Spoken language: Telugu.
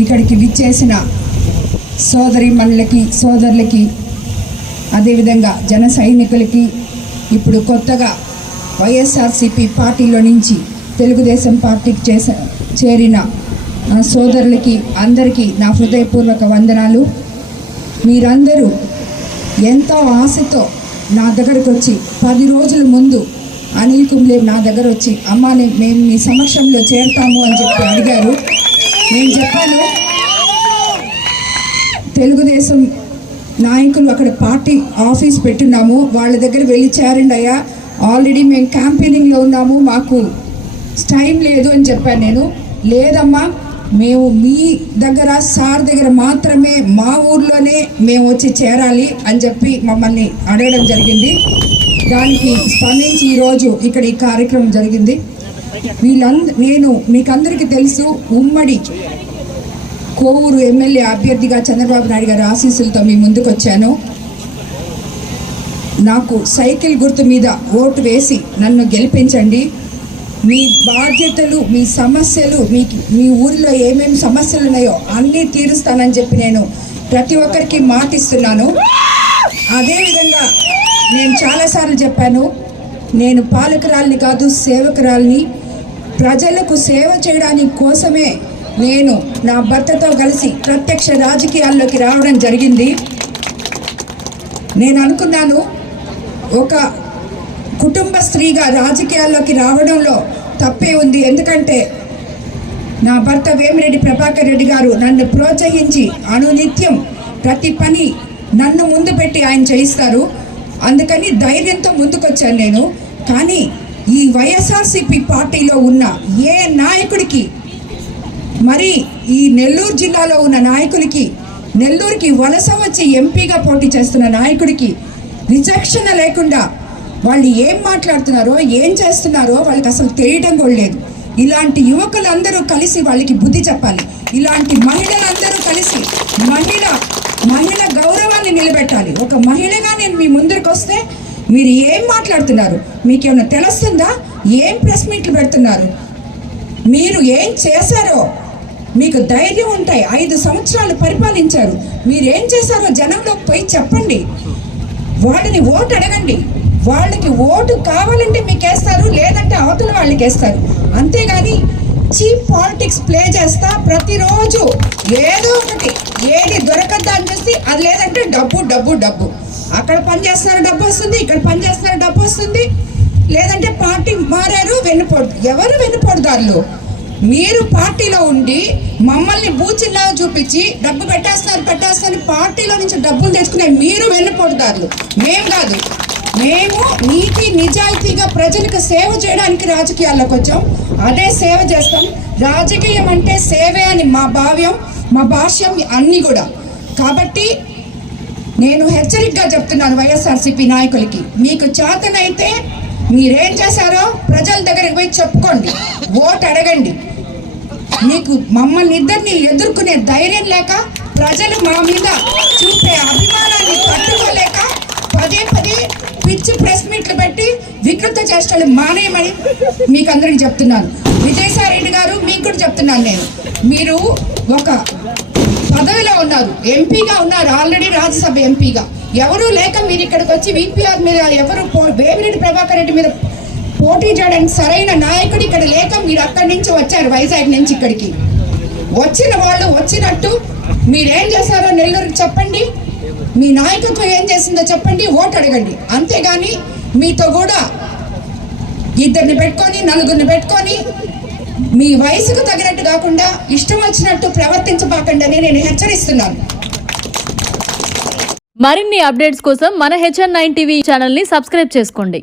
ఇక్కడికి విచ్చేసిన సోదరీమణులకి, సోదరులకి, అదేవిధంగా జన సైనికులకి, ఇప్పుడు కొత్తగా వైఎస్ఆర్సీపీ పార్టీలో నుంచి తెలుగుదేశం పార్టీకి చేరిన సోదరులకి అందరికీ నా హృదయపూర్వక వందనాలు. మీరందరూ ఎంతో ఆశతో నా దగ్గరకు వచ్చి 10 రోజుల ముందు అనిల్ కుంబ్లే నా దగ్గర వచ్చి అమ్మ మేము మీ సమక్షంలో చేరుతాము అని చెప్పి అడిగారు. నేను చెప్పాను, తెలుగుదేశం నాయకులు అక్కడ పార్టీ ఆఫీస్ పెట్టున్నాము, వాళ్ళ దగ్గర వెళ్ళి చేరండి అయ్యా, ఆల్రెడీ మేము క్యాంపెయినింగ్లో ఉన్నాము, మాకు టైం లేదు అని చెప్పాను. నేను లేదమ్మా, మేము మీ దగ్గర సార్ దగ్గర మాత్రమే, మా ఊర్లోనే మేము వచ్చి చేరాలి అని చెప్పి మమ్మల్ని అడగడం జరిగింది. దానికి స్పందించి ఈరోజు ఇక్కడ ఈ కార్యక్రమం జరిగింది. నేను మీకందరికీ తెలుసు, ఉమ్మడి కోవూరు ఎమ్మెల్యే అభ్యర్థిగా చంద్రబాబు నాయుడు గారి ఆశీస్సులతో మీ ముందుకు వచ్చాను. నాకు సైకిల్ గుర్తు మీద ఓటు వేసి నన్ను గెలిపించండి. మీ బాధ్యతలు, మీ సమస్యలు, మీ ఊరిలో ఏమేమి సమస్యలు ఉన్నాయో అన్నీ తీరుస్తానని చెప్పి నేను ప్రతి ఒక్కరికి మాటిస్తున్నాను. అదేవిధంగా నేను చాలాసార్లు చెప్పాను, నేను పాలకురాలిని కాదు, సేవకురాలిని. ప్రజలకు సేవ చేయడానికి కోసమే నేను నా భర్తతో కలిసి ప్రత్యక్ష రాజకీయాల్లోకి రావడం జరిగింది. నేను అనుకున్నాను, ఒక కుటుంబ స్త్రీగా రాజకీయాల్లోకి రావడంలో తప్పే ఉంది. ఎందుకంటే నా భర్త వేమిరెడ్డి ప్రభాకర్ రెడ్డి గారు నన్ను ప్రోత్సహించి అనునిత్యం ప్రతి పని నన్ను ముందు పెట్టి ఆయన చేయిస్తారు. అందుకని ధైర్యంతో ముందుకొచ్చాను నేను. కానీ ఈ వైఎస్ఆర్సీపీ పార్టీలో ఉన్న ఏ నాయకుడికి, మరి ఈ నెల్లూరు జిల్లాలో ఉన్న నాయకులకి, నెల్లూరుకి వలస వచ్చి ఎంపీగా పోటీ చేస్తున్న నాయకుడికి విచక్షణ లేకుండా వాళ్ళు ఏం మాట్లాడుతున్నారో, ఏం చేస్తున్నారో వాళ్ళకి అసలు తెలియడం కూడా లేదు. ఇలాంటి యువకులందరూ కలిసి వాళ్ళకి బుద్ధి చెప్పాలి. ఇలాంటి మహిళలందరూ కలిసి మహిళ గౌరవాన్ని నిలబెట్టాలి. ఒక మహిళగా నేను మీ ముందరికి వస్తే మీరు ఏం మాట్లాడుతున్నారు, మీకేమైనా తెలుస్తుందా? ఏం ప్రెస్ మీట్లు పెడుతున్నారు? మీరు ఏం చేశారో మీకు ధైర్యం ఉంటాయి. 5 సంవత్సరాలు పరిపాలించారు. మీరేం చేశారో జనంలోకి పోయి చెప్పండి. వాళ్ళని ఓటు అడగండి. వాళ్ళకి ఓటు కావాలంటే మీకు వేస్తారు, లేదంటే అవతల వాళ్ళకి వేస్తారు. అంతేగాని చీప్ పాలిటిక్స్ ప్లే చేస్తా ప్రతిరోజు ఏదో ఒకటి, ఏది దొరకద్దా అని చూసి అది, లేదంటే డబ్బు డబ్బు డబ్బు. అక్కడ పని చేస్తున్నారు డబ్బు వస్తుంది, ఇక్కడ పని చేస్తున్నారు డబ్బు వస్తుంది, లేదంటే పార్టీ మారారు ఎవరు వెన్నుపోటుదారులు? మీరు పార్టీలో ఉండి మమ్మల్ని బూచిల్లాగా చూపించి డబ్బు పెట్టేస్తారు పార్టీలో నుంచి డబ్బులు తెచ్చుకునే మీరు వెన్నుపోటుదారులు. మేము కాదు. మేము నీతి నిజాయితీగా ప్రజలకు సేవ చేయడానికి రాజకీయాల్లోకి వచ్చాం. అదే సేవ చేస్తాం. రాజకీయం అంటే సేవే అని మా భావ్యం, మా భాష్యం అన్నీ కూడా. కాబట్టి నేను హెచ్చరికగా చెప్తున్నాను వైఎస్ఆర్సీపీ నాయకులకి, మీకు చేతనైతే మీరేం చేశారో ప్రజల దగ్గరికి పోయి చెప్పుకోండి, ఓటు అడగండి. మీకు మమ్మల్ని ఇద్దరిని ఎదుర్కొనే ధైర్యం లేక, ప్రజలు మా మీద చూపే అభిమానాన్ని తట్టుకోలేక పదే పిచ్చి ప్రెస్ మీట్లు పెట్టి వికృత చేష్టలు మానేయమని మీకు అందరికి చెప్తున్నాను. విజయసాయి రెడ్డి గారు, మీకు కూడా చెప్తున్నాను నేను, మీరు ఒక పదవిలో ఉన్నారు, ఎంపీగా ఉన్నారు, ఆల్రెడీ రాజ్యసభ ఎంపీగా. ఎవరూ లేక మీరు ఇక్కడికి వచ్చి విపిఆర్ మీద వేమిరెడ్డి ప్రభాకర్ రెడ్డి మీద పోటీ చేయడానికి సరైన నాయకుడు ఇక్కడ లేక మీరు అక్కడి నుంచి వచ్చారు, వైజాగ్ నుంచి ఇక్కడికి. వచ్చిన వాళ్ళు వచ్చినట్టు మీరేం చేశారో నెల్లూరుకి చెప్పండి, మీ నాయకత్వం ఏం చేసిందో చెప్పండి, ఓటు అడగండి. అంతేగాని మీతో కూడా 2 పెట్టుకొని 4 పెట్టుకొని మీ వయసుకు తగినట్టు కాకుండా ఇష్టం వచ్చినట్టు ప్రవర్తించబాకండి అని నేను హెచ్చరిస్తున్నాను. మరిన్ని అప్డేట్స్ కోసం మన HN9 టీవీ ఛానల్ ని సబ్స్క్రైబ్ చేసుకోండి.